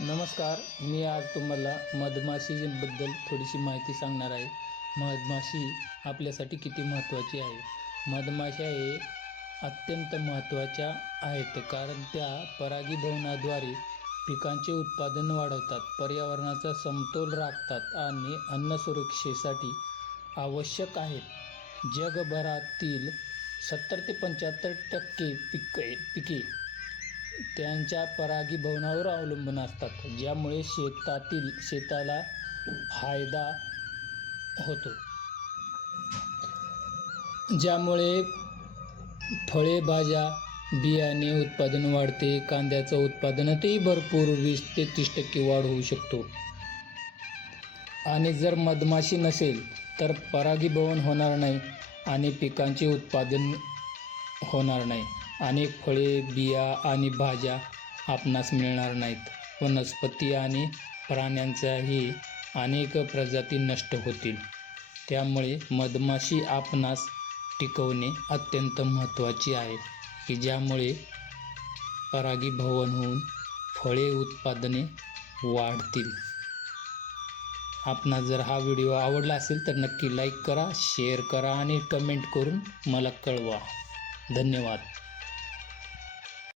नमस्कार. मी आज तुम्हाला मधमाशीबद्दल थोडीशी माहिती सांगणार आहे. मधमाशी आपल्यासाठी किती महत्त्वाची आहे. मधमाशा हे अत्यंत महत्त्वाच्या आहेत, कारण त्या परागीभवनाद्वारे पिकांचे उत्पादन वाढवतात, पर्यावरणाचा समतोल राखतात आणि अन्न सुरक्षेसाठी आवश्यक आहेत. जगभरातील 70 ते 75% पिके त्यांच्या परागीभवनावर अवलंबून असतात, ज्यामुळे शेताला फायदा होतो. ज्यामुळे फळे, भाज्या, बियाणे उत्पादन वाढते. कांद्याचं उत्पादनातही भरपूर 20 ते 30% वाढ होऊ शकतो. आणि जर मधमाशी नसेल तर परागीभवन होणार नाही आणि पिकांचे उत्पादन होणार नाही. अनेक फळे, बिया आणि भाज्या आपणास मिळणार नाहीत. वनस्पती आणि प्राण्यांच्याही अनेक प्रजाती नष्ट होतील. त्यामुळे मधमाशी आपणास टिकवणे अत्यंत महत्त्वाचे आहे, की ज्यामुळे परागीभवन होऊन फळे उत्पादने वाढतील. आपणास जर हा व्हिडिओ आवडला असेल तर नक्की लाईक करा, शेअर करा आणि कमेंट करून मला कळवा. धन्यवाद.